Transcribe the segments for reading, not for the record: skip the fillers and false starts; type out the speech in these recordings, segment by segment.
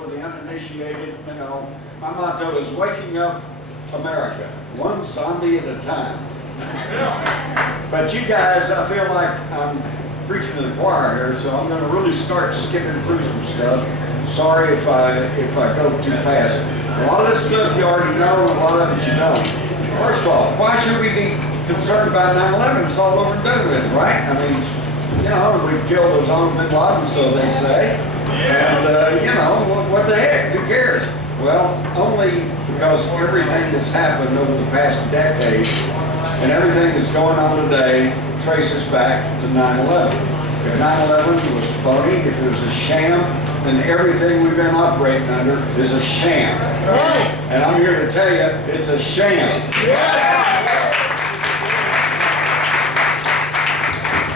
for the uninitiated, you know, my motto is waking up America, one zombie at a time. But you guys, I feel like I'm preaching to the choir here, so I'm going to really start skipping through some stuff. Sorry if I go too fast. A lot of this stuff you already know, a lot of it you don't. First off, why should we be concerned about 9/11? It's all over and done with, right? I mean, you know, we've killed Osama bin Laden, so they say. And, you know, what the heck? Who cares? Well, only because everything that's happened over the past decade and everything that's going on today traces back to 9/11. If 9/11 was phony, if it was a sham, then everything we've been operating under is a sham. Right. And I'm here to tell you, it's a sham.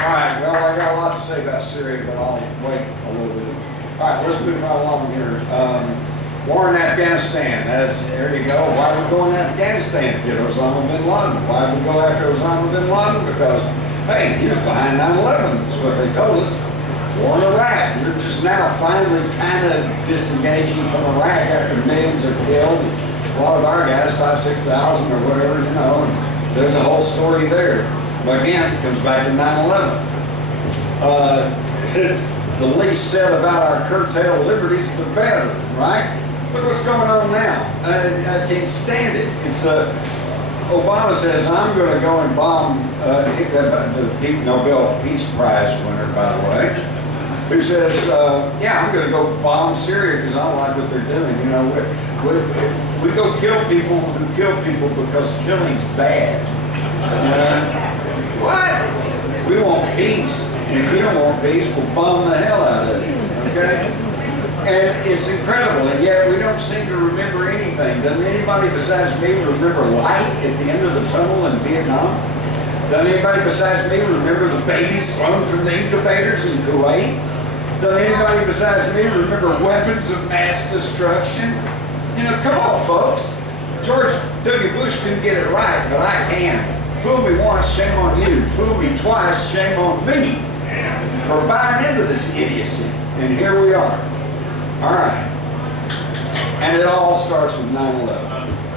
All right, well, I got a lot to say about Syria, but I'll wait a little bit. All right, let's move right along here. War in Afghanistan, there you go. Why are we going to Afghanistan? Get Osama bin Laden. Why did we go after Osama bin Laden? Because, hey, he was behind 9/11, that's what they told us. War in Iraq. We're just now finally kind of disengaging from Iraq after millions are killed. A lot of our guys, 5,000, 6,000 or whatever, you know, and there's a whole story there. But again, it comes back to 9/11. The least said about our curtailed liberties, the better, right? Look what's going on now. I can't stand it. It's Obama says, I'm going to go and bomb the Nobel Peace Prize winner, by the way, who says, yeah, I'm going to go bomb Syria because I don't like what they're doing. You know, we go kill people who kill people because killing's bad. What? We want peace. And if you don't want peace, we'll bomb the hell out of you. Okay? And it's incredible, and yet we don't seem to remember anything. Doesn't anybody besides me remember light at the end of the tunnel in Vietnam? Doesn't anybody besides me remember the babies thrown from the incubators in Kuwait? Doesn't anybody besides me remember weapons of mass destruction? You know, come on, folks. George W. Bush couldn't get it right, but I can. Fool me once, shame on you. Fool me twice, shame on me for buying into this idiocy. And here we are. All right. And it all starts with 9/11.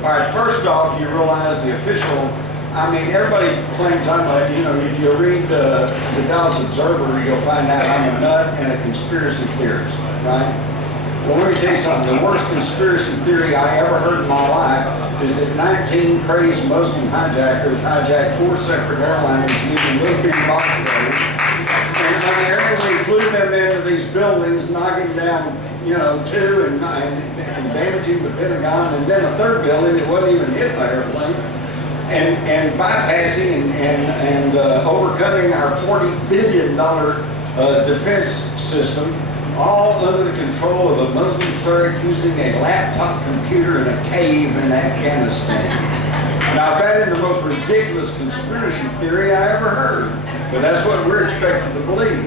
All right, first off, you realize the official, I mean, everybody claims I'm a, you know, if you read the Dallas Observer, you'll find out I'm a nut and a conspiracy theorist, right? Well, let me tell you something. The worst conspiracy theory I ever heard in my life is that 19 crazed Muslim hijackers hijacked 4 separate airliners using little bitty box cutters. And they flew them into these buildings, knocking down, you know, 2 and damaging the Pentagon, and then a 3rd building that wasn't even hit by airplanes, and bypassing and overcutting our $40 billion defense system, all under the control of a Muslim cleric using a laptop computer in a cave in Afghanistan. Now, if that isn't the most ridiculous conspiracy theory I ever heard, but that's what we're expected to believe.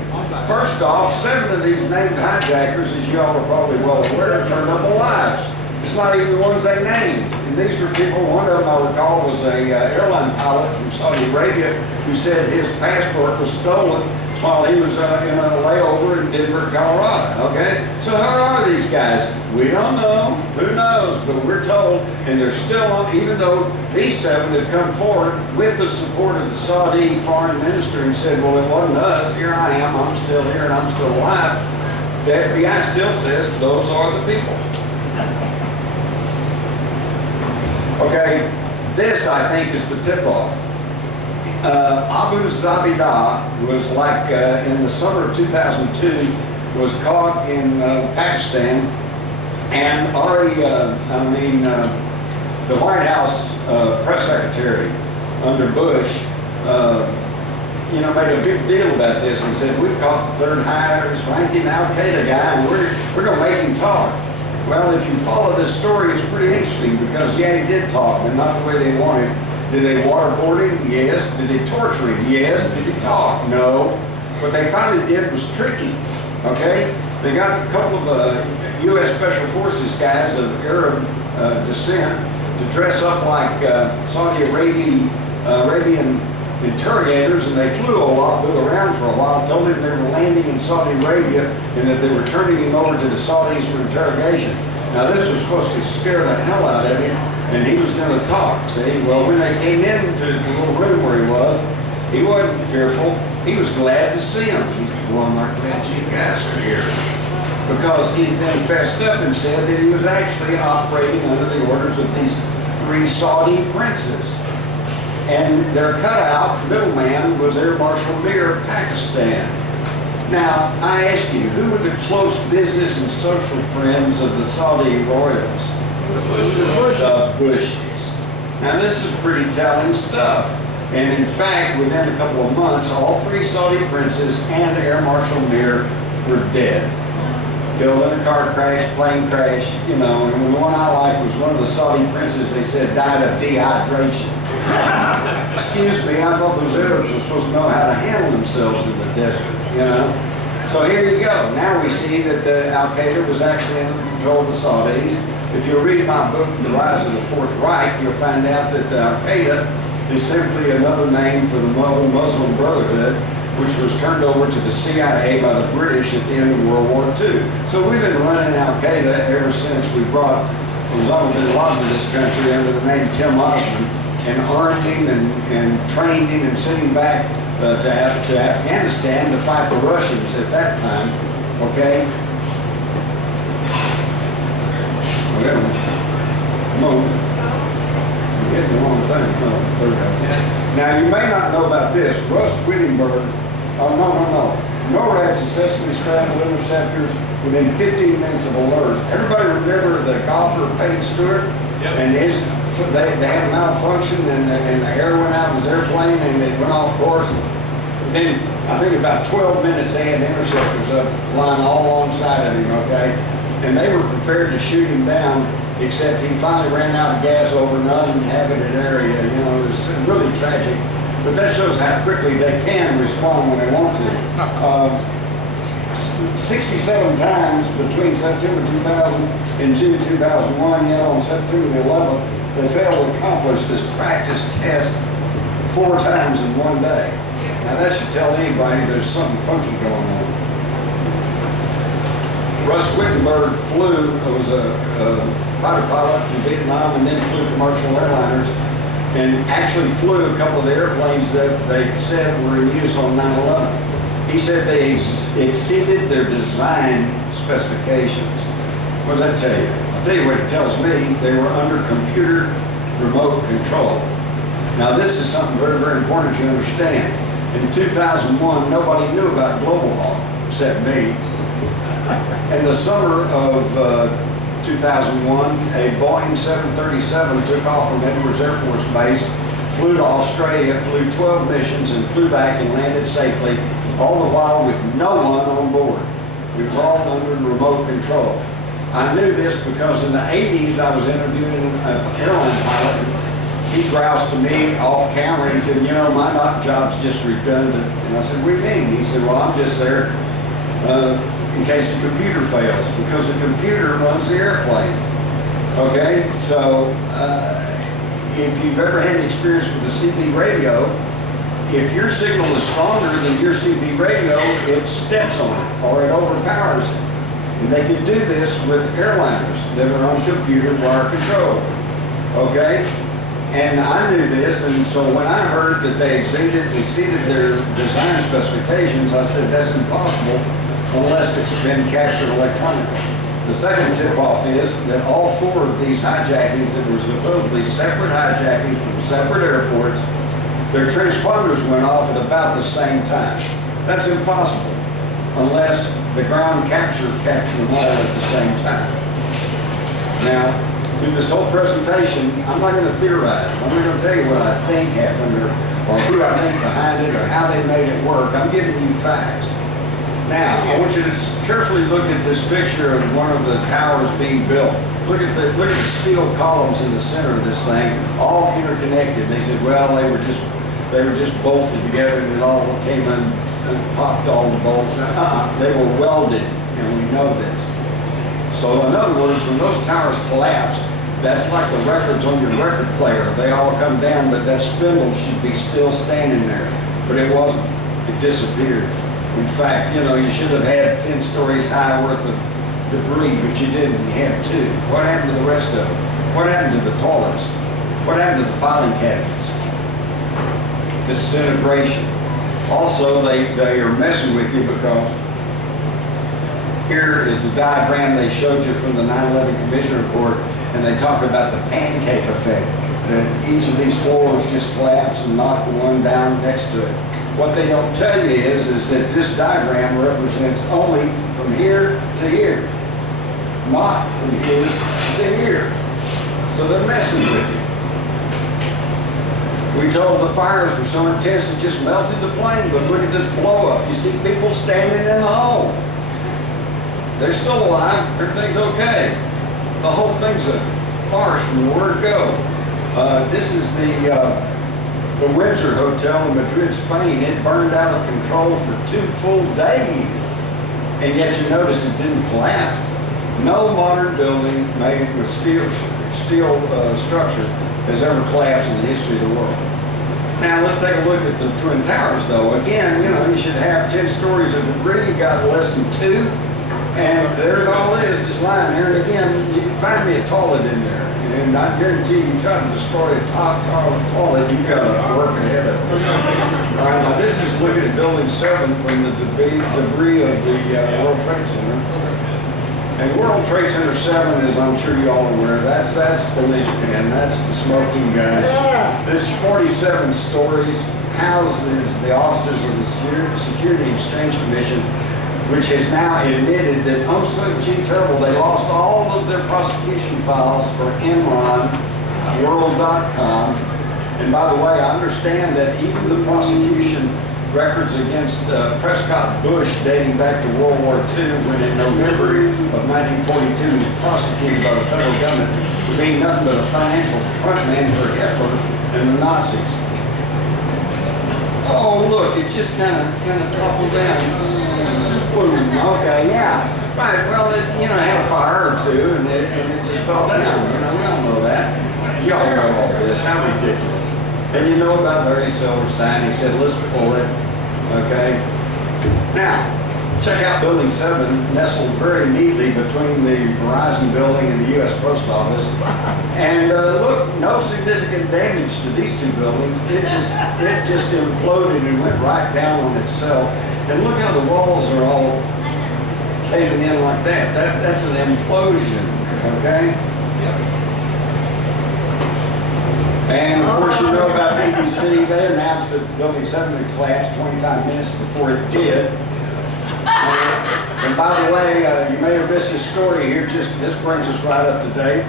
First off, 7 of these named hijackers, as y'all are probably well aware, turned up alive. It's not even the ones they named. And these were people, one of them I recall was a airline pilot from Saudi Arabia who said his passport was stolen while he was in a layover in Denver, Colorado, okay? So who are these guys? We don't know. Who knows? But we're told, and they're still on, even though these 7 have come forward with the support of the Saudi foreign minister and said, well, it wasn't us. Here I am. I'm still here and I'm still alive. The FBI still says those are the people. Okay, this I think is the tip-off. Abu Zabida was like in the summer of 2002 was caught in Pakistan, and the White House press secretary under Bush, you know, made a big deal about this and said, we've caught the 3rd highest ranking Al-Qaeda guy, and we're going to make him talk. Well, if you follow this story, it's pretty interesting because, yeah, he did talk, but not the way they wanted. Did they waterboard him? Yes. Did they torture him? Yes. Did he talk? No. What they finally did was tricky, okay? They got a couple of U.S. Special Forces guys of Arab descent to dress up like Saudi Arabian interrogators, and they flew around for a while, told him they were landing in Saudi Arabia and that they were turning him over to the Saudis for interrogation. Now this was supposed to scare the hell out of him, and he was going to talk, see? Well, when they came into the little room where he wasn't fearful. He was glad to see them. He said, well, I'm not glad you guys are here. Because he'd been fessed up and said that he was actually operating under the orders of these 3 Saudi princes. And their cutout middleman was Air Marshal Mir, Pakistan. Now, I ask you, who were the close business and social friends of the Saudi royals? The Bushes. The Bushes. Now, this is pretty telling stuff. And in fact, within a couple of months, all 3 Saudi princes and Air Marshal Mir were dead. Killed in a car crash, plane crash, you know, and the one I like was one of the Saudi princes, they said, died of dehydration. Excuse me, I thought those Arabs were supposed to know how to handle themselves in the desert, you know. So here you go. Now we see that the Al-Qaeda was actually under the control of the Saudis. If you read my book, The Rise of the Fourth Reich, you'll find out that the Al-Qaeda is simply another name for the Muslim Brotherhood, which was turned over to the CIA by the British at the end of World War II. So we've been running Al-Qaeda ever since we brought Osama bin Laden to this country under the name Tim Osman, and armed him and trained him and sent him back to Afghanistan to fight the Russians at that time. Okay? No. You hit the wrong thing. No, there we go. Now, you may not know about this. Russ Whittenberg, NORAD's successfully scrambled interceptors within 15 minutes of alert. Everybody remember the golfer Payne Stewart? Yep. And they had a malfunction, and the air went out of his airplane, and it went off course. Then, I think about 12 minutes, they had interceptors up flying all alongside of him, okay? And they were prepared to shoot him down, except he finally ran out of gas over an uninhabited area. You know, it was really tragic. But that shows how quickly they can respond when they want to. 67 times between September 2000 and June 2001, yet on September the 11th, they failed to accomplish this practice test 4 times in one day. Now that should tell anybody there's something funky going on. Russ Whittenberg was a fighter pilot from Vietnam and then flew commercial airliners, and actually flew a couple of the airplanes that they said were in use on 9/11. He said they exceeded their design specifications. What does that tell you? I'll tell you what it tells me. They were under computer remote control. Now this is something very, very important to understand. In 2001, nobody knew about Global Hawk except me. In the summer of 2001, a Boeing 737 took off from Edwards Air Force Base, flew to Australia, flew 12 missions, and flew back and landed safely, all the while with no one on board. It was all under remote control. I knew this because in the 80s I was interviewing an airline pilot. He groused to me off camera. He said, you know, my job's just redundant. And I said, what do you mean? He said, well, I'm just there in case the computer fails, because the computer runs the airplane. Okay, so if you've ever had an experience with the CB radio, if your signal is stronger than your CB radio, it steps on it or it overpowers it. And they can do this with airliners that are on computer wire control. Okay? And I knew this, and so when I heard that they exceeded their design specifications, I said that's impossible unless it's been captured electronically. The second tip-off is that all 4 of these hijackings that were supposedly separate hijackings from separate airports, their transponders went off at about the same time. That's impossible unless the ground captured them all at the same time. Now, through this whole presentation, I'm not going to theorize. I'm not going to tell you what I think happened or who I think behind it or how they made it work. I'm giving you facts. Now, I want you to carefully look at this picture of one of the towers being built. Look at the steel columns in the center of this thing, all interconnected. They said, well, they were just bolted together and it all came in and popped all the bolts. They were welded, and we know this. So in other words, when those towers collapsed, That's like the records on your record player. They all come down, but that spindle should be still standing there. But it wasn't. It disappeared. In fact, you know, you should have had 10 stories high worth of debris, but you didn't. You had 2. What happened to the rest of it? What happened to the toilets? What happened to the filing cabinets? Disintegration. Also, they are messing with you because here is the diagram they showed you from the 9/11 Commission report, and they talk about the pancake effect, that each of these floors just collapse and knock the one down next to it. What they don't tell you is that this diagram represents only from here to here, not from here to here. So they're messing with you. We told the fires were so intense it just melted the plane, but look at this blow up. You see people standing in the hole. They're still alive, everything's okay. The whole thing's a farce from the word go. This is the Windsor Hotel in Madrid, Spain. It burned out of control for 2 full days. And yet you notice it didn't collapse. No modern building made with steel structure has ever collapsed in the history of the world. Now let's take a look at the Twin Towers though. Again, you know, you should have 10 stories of debris, you got less than 2. And there it all is, just lying there. And again, you can find me a toilet in there. And I guarantee you try to destroy a top toilet, you've got to work ahead of it. All right, now this is looking at Building 7 from the debris of the World Trade Center. And World Trade Center 7, as I'm sure you all are aware, that's the linchpin, that's the smoking gun. This 47 stories houses the offices of the Security Exchange Commission, which has now admitted that, oh, so gee, terrible, they lost all of their prosecution files for Enron, World.com. And by the way, I understand that even the prosecution records against Prescott Bush dating back to World War II, when in November of 1942 he was prosecuted by the federal government for being nothing but a financial frontman for Hitler and the Nazis. Oh, look, it just kind of toppled down. Boom. Okay, yeah. Right, well, it, you know, had a fire or two, and it just fell down. You know, we all know that. You all know all this. How ridiculous. And you know about Larry Silverstein. He said, let's pull it. Okay? Now, check out Building 7, nestled very neatly between the Verizon building and the U.S. Post Office. And look, no significant damage to these 2 buildings. It just imploded and went right down on itself. And look how the walls are all caving in like that. That's an implosion, okay? And of course, you know about BBC. They announced that Building 7 had collapsed 25 minutes before it did. And by the way, you may have missed this story here. This brings us right up to date.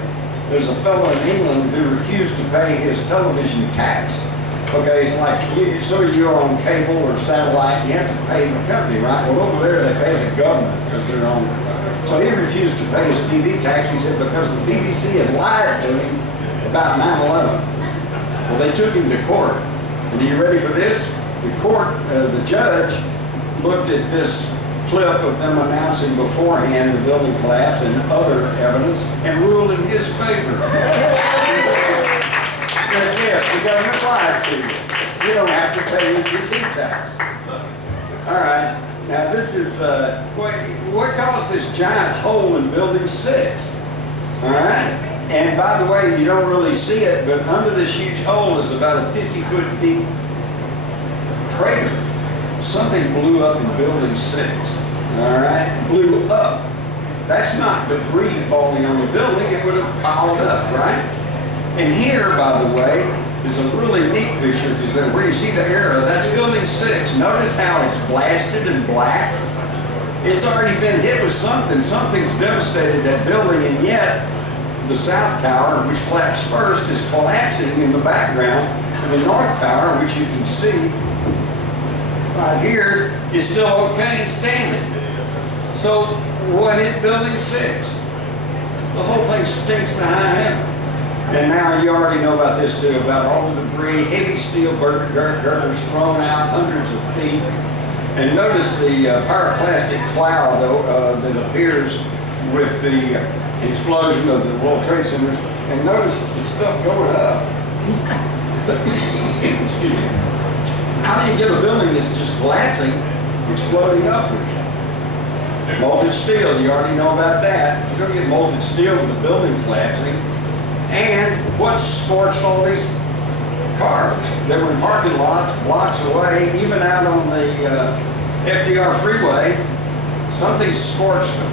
There's a fellow in England who refused to pay his television tax. Okay, it's like, so you're on cable or satellite, you have to pay the company, right? Well, over there they pay the government because they're on. So he refused to pay his TV tax, he said, because the BBC had lied to him about 9/11. Well, they took him to court. And are you ready for this? The judge looked at this clip of them announcing beforehand the building collapse and other evidence and ruled in his favor. Said, yes, the government lied to you. You don't have to pay your TV tax. All right. Now this is, what caused this giant hole in Building 6? All right. And by the way, you don't really see it, but under this huge hole is about a 50-foot deep crater. Something blew up in Building 6. All right. Blew up. That's not debris falling on the building. It would have piled up, right? And here, by the way, is a really neat picture because where you see the arrow, that's Building 6. Notice how it's blasted and black. It's already been hit with something. Something's devastated that building, and yet the South Tower, which collapsed first, is collapsing in the background, and the North Tower, which you can see right here, is still okay and standing. So what hit Building 6? The whole thing stinks to high heaven. And now you already know about this too, about all the debris, heavy steel girders thrown out hundreds of feet. And notice the pyroclastic cloud that appears with the explosion of the World Trade Centers. and notice the stuff going up. Excuse me. How do you get a building that's just collapsing, exploding upwards? Molten steel, you already know about that. You're going to get molten steel with the building collapsing. And what scorched all these cars that were in parking lots blocks away, even out on the FDR freeway? Something scorched them.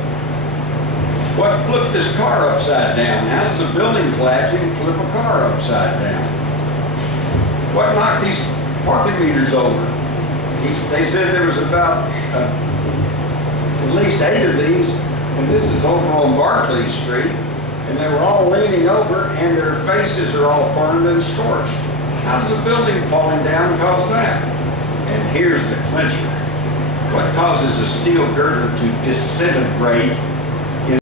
What flipped this car upside down? How does a building collapsing flip a car upside down? What knocked these parking meters over? They said there was about at least 8 of these, and this is over on Barclay Street, and they were all leaning over, and their faces are all burned and scorched. How does a building falling down cause that? And here's the clincher. What causes a steel girder to disintegrate